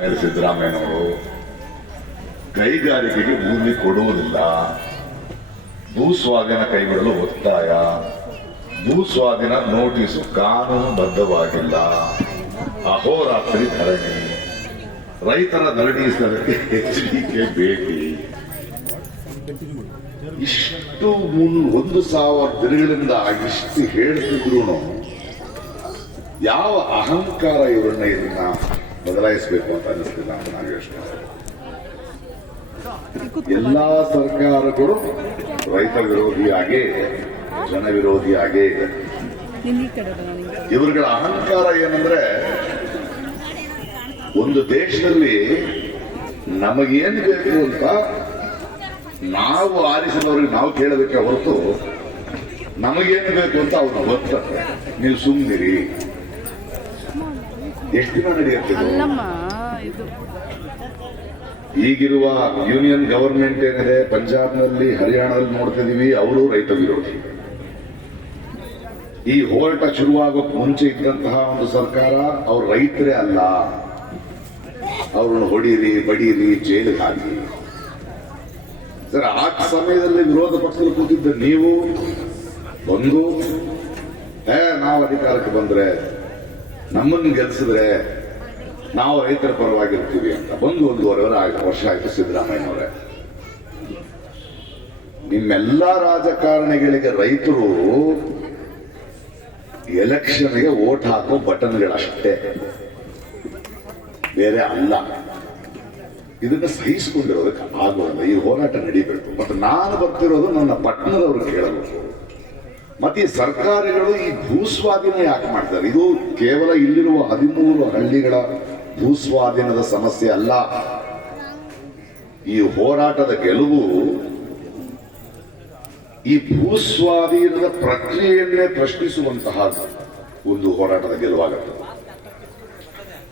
ಮೇಲೆ ಸಿದ್ದರಾಮಯ್ಯನವರು ಕೈಗಾರಿಕೆಗೆ ಭೂಮಿ ಕೊಡುವುದಿಲ್ಲ. ಭೂ ಸ್ವಾಧೀನ ಕೈಗೊಳ್ಳಲು ಒತ್ತಾಯ. ಭೂ ಸ್ವಾಧೀನ ನೋಟಿಸು ಕಾನೂನುಬದ್ಧವಾಗಿಲ್ಲ. ಅಹೋರಾತ್ರಿ ಧರಣಿ. ರೈತರ ಧರಣಿ ಸ್ಥಳಕ್ಕೆ ಎಚ್ ಭೇಟಿ. ಇಷ್ಟು ಒಂದು ಸಾವಿರ ದಿನಗಳಿಂದ ಇಷ್ಟು ಹೇಳ್ತಿದ್ರು ಯಾವ ಅಹಂಕಾರ ಇವರನ್ನ ಇದನ್ನ ಬದಲಾಯಿಸಬೇಕು ಅಂತ ಅನ್ನಿಸ್ತಿಲ್ಲ ಅಂತ ನಾನು ಯೋಚನೆ ಎಲ್ಲ ಎಲ್ಲಾ ಸರ್ಕಾರಗಳು ರೈತ ವಿರೋಧಿಯಾಗೆ ಜನ ವಿರೋಧಿಯಾಗೆ. ಇವರುಗಳ ಅಹಂಕಾರ ಏನಂದ್ರೆ ಒಂದು ದೇಶದಲ್ಲಿ ನಮಗೇನ್ ಬೇಕು ಅಂತ ನಾವು ಆರಿಸಿದವ್ರಿಗೆ ನಾವು ಕೇಳಬೇಕೆ ಹೊರತು ನಮಗೇನು ಬೇಕು ಅಂತ ಅವ್ರನ್ನ ಒತ್ತಾರೆ ನೀವು ಸುಮ್ಮನಿರಿ ಎಷ್ಟು ದಿನ ನಡೆಯುತ್ತೆ ಅಲ್ಲಮ್ಮ ಇದು ಈಗಿರುವ ಯೂನಿಯನ್ ಗವರ್ಮೆಂಟ್ ಏನಿದೆ ಪಂಜಾಬ್ನಲ್ಲಿ ಹರಿಯಾಣದಲ್ಲಿ ನೋಡ್ತಿದೀವಿ ಅವರು ರೈತ ವಿರೋಧಿ. ಈ ಹೋರಾಟ ಶುರುವಾಗೋಕ್ ಮುಂಚೆ ಇದ್ದಂತಹ ಒಂದು ಸರ್ಕಾರ ಅವ್ರು ರೈತರೇ ಅಲ್ಲ. ಅವ್ರನ್ನ ಹೊಡೀರಿ ಬಡೀರಿ ಜೈಲಿಗೆ ಹಾಕಿ ಸರ್ ಆ ಸಮಯದಲ್ಲಿ ವಿರೋಧ ಪಕ್ಷದಲ್ಲಿ ಕೂತಿದ್ದ ನೀವು ಬಂದು ಏ ನಾವು ಅಧಿಕಾರಕ್ಕೆ ಬಂದ್ರೆ ನಮ್ಮನ್ನು ಗೆಲ್ಸಿದ್ರೆ ನಾವು ರೈತರ ಪರವಾಗಿರ್ತೀವಿ ಅಂತ. ಬಂದು ಒಂದೂವರೆ ವರ್ಷ ಆಯ್ತು- ಸಿದ್ದರಾಮಯ್ಯನವರೇ. ನಿಮ್ಮೆಲ್ಲ ರಾಜಕಾರಣಿಗಳಿಗೆ ರೈತರು ಎಲೆಕ್ಷನ್ಗೆ ವೋಟ್ ಹಾಕೋ ಬಟನ್ಗಳಷ್ಟೇ. ಬೇರೆ ಅಲ್ಲ. ಇದನ್ನ ಸಹಿಸಿಕೊಂಡಿರೋದಕ್ಕೆ ಆಗೋಲ್ಲ. ಈ ಹೋರಾಟ ನಡೀಬೇಕು. ಮತ್ತೆ ನಾನು ಬರ್ತಿರೋದು ನನ್ನ ಪಟ್ಟಣದವರು ಕೇಳಬೇಕು. ಮತ್ತೆ ಸರ್ಕಾರಗಳು ಈ ಭೂಸ್ವಾಧೀನ ಯಾಕೆ ಮಾಡ್ತಾರೆ? ಇದು ಕೇವಲ ಇಲ್ಲಿರುವ ಹದಿಮೂರು ಹಳ್ಳಿಗಳ ಭೂಸ್ವಾಧೀನದ ಸಮಸ್ಯೆ ಅಲ್ಲ. ಈ ಹೋರಾಟದ ಗೆಲುವು ಈ ಭೂಸ್ವಾಧೀನದ ಪ್ರಕ್ರಿಯೆಯನ್ನೇ ಪ್ರಶ್ನಿಸುವಂತಹ ಒಂದು ಹೋರಾಟದ ಗೆಲುವಾಗುತ್ತದೆ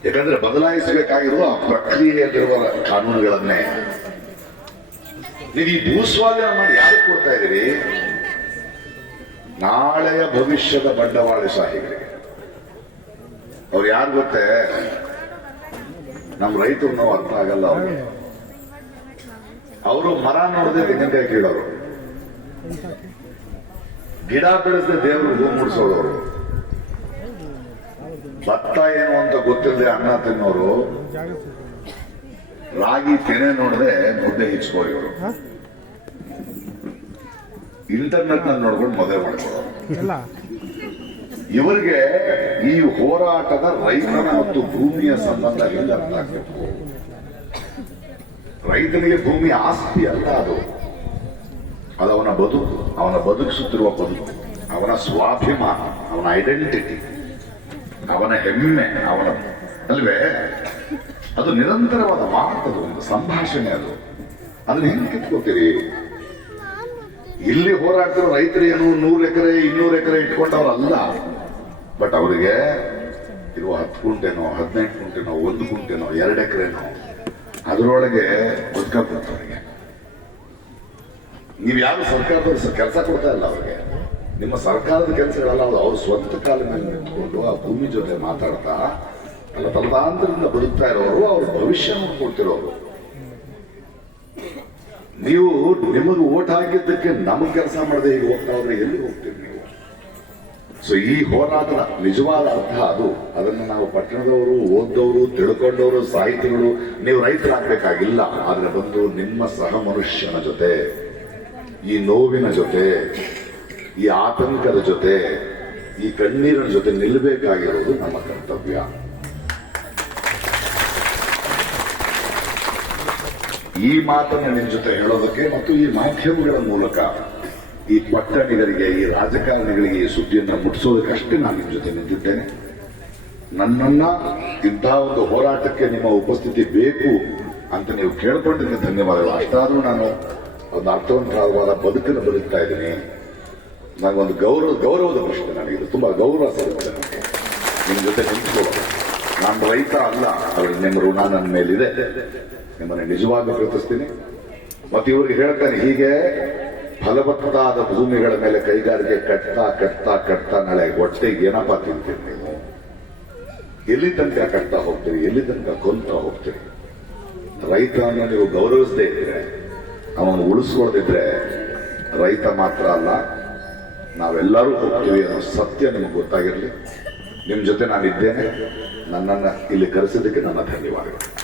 ಯಾಕಂದ್ರೆ ಬದಲಾಯಿಸಬೇಕಾಗಿರುವ ಆ ಪ್ರಕ್ರಿಯೆಯಲ್ಲಿರುವ ಕಾನೂನುಗಳನ್ನೇ. ನೀವು ಈ ಭೂಸ್ವಾಧೀನ ಮಾಡಿ ಯಾರಿಗೆ ಕೊಡ್ತಾ ಇದ್ದೀರಿ? ನಾಳೆಯ ಭವಿಷ್ಯದ ಬಂಡವಾಳ ಬಂಡವಾಳಶಾಹಿಗಳಿಗೆ ಅವ್ರು ಯಾರು ಗೊತ್ತೇ? ನಮ್ಮ ರೈತರು ನಾವು ಅರ್ಥ ಆಗಲ್ಲ ಅವ್ರಿಗೆ. ಅವರು ಮರ ನೋಡದೆ ತೆಂಗಿನಕಾಯಿ ಕೀಳೋರು. ಗಿಡ ಬೆಳೆಸದೆ ದೇವರು ಹೂ ಮುಡಿಸೋರು ಭತ್ತ ಏನು ಅಂತ ಗೊತ್ತಿಲ್ಲದೆ ಅನ್ನ ತಿನ್ನೋರು. ರಾಗಿ ತೆನೆ ನೋಡದೆ ಮುದ್ದೆ ಹಿಚ್ಕೋರಿ ಅವರು ಇಂಟರ್ನೆಟ್ನಲ್ಲಿ ನೋಡ್ಕೊಂಡು ಮದುವೆ ಮಾಡ್ಕೊಳ್ಳೋರು. ಇವರಿಗೆ ಈ ಹೋರಾಟದ ರೈತನ ಮತ್ತು ಭೂಮಿಯ ಸಂಬಂಧ ಎಲ್ಲ ಅರ್ಥ ಆಗಬೇಕು? ರೈತನಿಗೆ ಭೂಮಿ ಆಸ್ತಿ ಅಲ್ಲ ಅದು. ಅದು ಅವನ ಬದುಕು ಅವನ ಬದುಕಿಸುತ್ತಿರುವ ಬದುಕು ಅವನ ಸ್ವಾಭಿಮಾನ ಅವನ ಐಡೆಂಟಿಟಿ ಅವನ ಹೆಮ್ಮೆ ಅವನ ಅಲ್ವೇ? ಅದು ನಿರಂತರವಾದ ಮಾತದು ಒಂದು ಸಂಭಾಷಣೆ ಅದು. ಅದನ್ನ ಹೆಂಗೆ ಕಿತ್ಕೋತೀರಿ? ಇಲ್ಲಿ ಹೋರಾಡ್ತಿರೋ ರೈತರು ಏನು ನೂರು ಎಕರೆ, ಇನ್ನೂರು ಎಕರೆ ಇಟ್ಕೊಂಡವ್ರಲ್ಲ. ಬಟ್ ಅವರಿಗೆ ಇರುವ ಹತ್ತು ಗುಂಟೆನೋ, ಹದಿನೆಂಟು ಗುಂಟೆನೋ, ಒಂದು ಗುಂಟೆನೋ, ಎರಡು ಎಕರೆನೋ, ಅದರೊಳಗೆ ಬದುಕಬೇಕು ಅವರಿಗೆ. ನೀವು ಯಾರು ಸರ್ಕಾರದವ್ರು ಕೆಲಸ ಕೊಡ್ತಾ ಇಲ್ಲ ಅವ್ರಿಗೆ. ನಿಮ್ಮ ಸರ್ಕಾರದ ಕೆಲಸಗಳಲ್ಲ ಅವ್ರು ಸ್ವಂತ ಕಾಲ ಮೇಲೆ ನಿಂತ್ಕೊಂಡು ಆ ಭೂಮಿ ಜೊತೆ ಮಾತಾಡ್ತಾ ಅಲ್ಲ ತಲದಾಂತರದಿಂದ ಬದುಕ್ತಾ ಇರೋರು, ಅವ್ರ ಭವಿಷ್ಯ ನೋಡ್ಕೊಳ್ತಿರೋರು ನೀವು ನಿಮಗೆ ಓಟ್ ಹಾಕಿದ್ದಕ್ಕೆ ನಮಗೆ ಕೆಲಸ ಮಾಡದೆ ಈಗ ಹೋಗ್ತಾ ಹೋದ್ರೆ ಎಲ್ಲಿ ಹೋಗ್ತೀರಿ ನೀವು? ಸೊ ಈ ಹೋರಾಟದ ನಿಜವಾದ ಅರ್ಥ ಅದು. ಅದನ್ನು ನಾವು ಪಟ್ಟಣದವರು, ಓದ್ದವರು, ತಿಳ್ಕೊಂಡವರು, ಸಾಹಿತಿಗಳು, ನೀವು ರೈತರಾಗಬೇಕಾಗಿಲ್ಲ. ಆದ್ರೆ ಬಂದು ನಿಮ್ಮ ಸಹ ಮನುಷ್ಯನ ಜೊತೆ, ಈ ನೋವಿನ ಜೊತೆ, ಈ ಆತಂಕದ ಜೊತೆ, ಈ ಕಣ್ಣೀರಿನ ಜೊತೆ ನಿಲ್ಲಬೇಕಾಗಿರೋದು ನಮ್ಮ ಕರ್ತವ್ಯ. ಈ ಮಾತನ್ನು ನಿಮ್ಮ ಜೊತೆ ಹೇಳೋದಕ್ಕೆ ಮತ್ತು ಈ ಮಾಧ್ಯಮಗಳ ಮೂಲಕ ಈ ಪಟ್ಟಣಿಗರಿಗೆ ಈ ರಾಜಕಾರಣಿಗಳಿಗೆ ಈ ಸುದ್ದಿಯನ್ನು ಮುಟ್ಟಿಸೋದಕ್ಕಷ್ಟೇ ನಾನು ನಿಮ್ಮ ಜೊತೆ ನಿಂತಿದ್ದೇನೆ. ನನ್ನನ್ನ ಇಂತಹ ಒಂದು ಹೋರಾಟಕ್ಕೆ ನಿಮ್ಮ ಉಪಸ್ಥಿತಿ ಬೇಕು ಅಂತ ನೀವು ಕೇಳ್ಕೊಂಡಿದ್ದಕ್ಕೆ ಧನ್ಯವಾದಗಳು. ಅಷ್ಟಾದರೂ ನಾನು ಒಂದು ಅರ್ಥವಂತವಾದ ಬದುಕನ್ನು ಬದುಕ್ತಾ ಇದ್ದೀನಿ. ನನಗೊಂದು ಗೌರವ, ಗೌರವದ ಪ್ರಶ್ನೆ ನನಗಿದೆ. ತುಂಬಾ ಗೌರವ ಸಿಗುತ್ತೆ ನನಗೆ. ನಿಮ್ ಜೊತೆ ನಿಂತ್ಕೊಳ್ಳೋದು ನಾನು ರೈತ ಅಲ್ಲ ಅವ್ರ ನಿಮ್ಮ ಋಣ ನನ್ನ ಮೇಲಿದೆ. ನಿಮ್ಮನ್ನು ನಿಜವಾಗ್ಲೂ ಪ್ರೀತಿಸ್ತೀನಿ. ಮತ್ತೆ ಇವ್ರಿಗೆ ಹೇಳ್ತಾನೆ, ಹೀಗೆ ಫಲವತ್ತಾದ ಭೂಮಿಗಳ ಮೇಲೆ ಕೈಗಾರಿಕೆ ಕಟ್ತಾ ಕಟ್ತಾ ಕಟ್ತಾ ನಾಳೆ ಹೊಟ್ಟೆಗೆ ಏನಪ್ಪ ತಿಂತೀರಿ ನೀವು? ಎಲ್ಲಿ ತನಕ ಕಟ್ತಾ ಹೋಗ್ತೀರಿ? ಎಲ್ಲಿ ತನಕ ಕೊಂತ ಹೋಗ್ತೀರಿ? ರೈತನನ್ನು ನೀವು ಗೌರವಿಸದೇ ಇದ್ರೆ, ಅವನು ಉಳಿಸ್ಕೊಳ್ದಿದ್ರೆ ರೈತ ಮಾತ್ರ ಅಲ್ಲ, ನಾವೆಲ್ಲರೂ ಹೋಗ್ತೀವಿ ಅನ್ನೋ ಸತ್ಯ ನಿಮಗೆ ಗೊತ್ತಾಗಿರಲಿ. ನಿಮ್ಮ ಜೊತೆ ನಾನಿದ್ದೇನೆ. ನನ್ನನ್ನು ಇಲ್ಲಿ ಕರೆಸಿದ್ದಕ್ಕೆ ನನ್ನ ಧನ್ಯವಾದಗಳು.